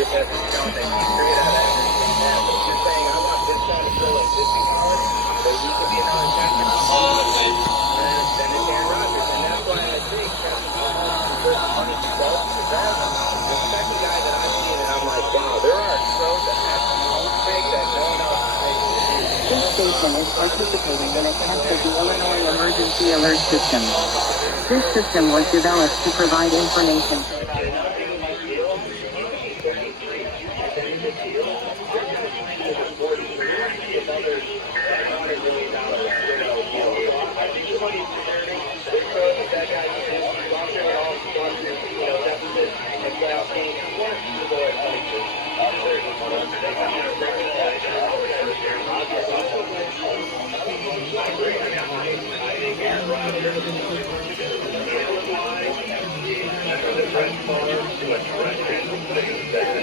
Station is participating in a test of the Illinois Emergency Alert System. This system was developed to provide information. To address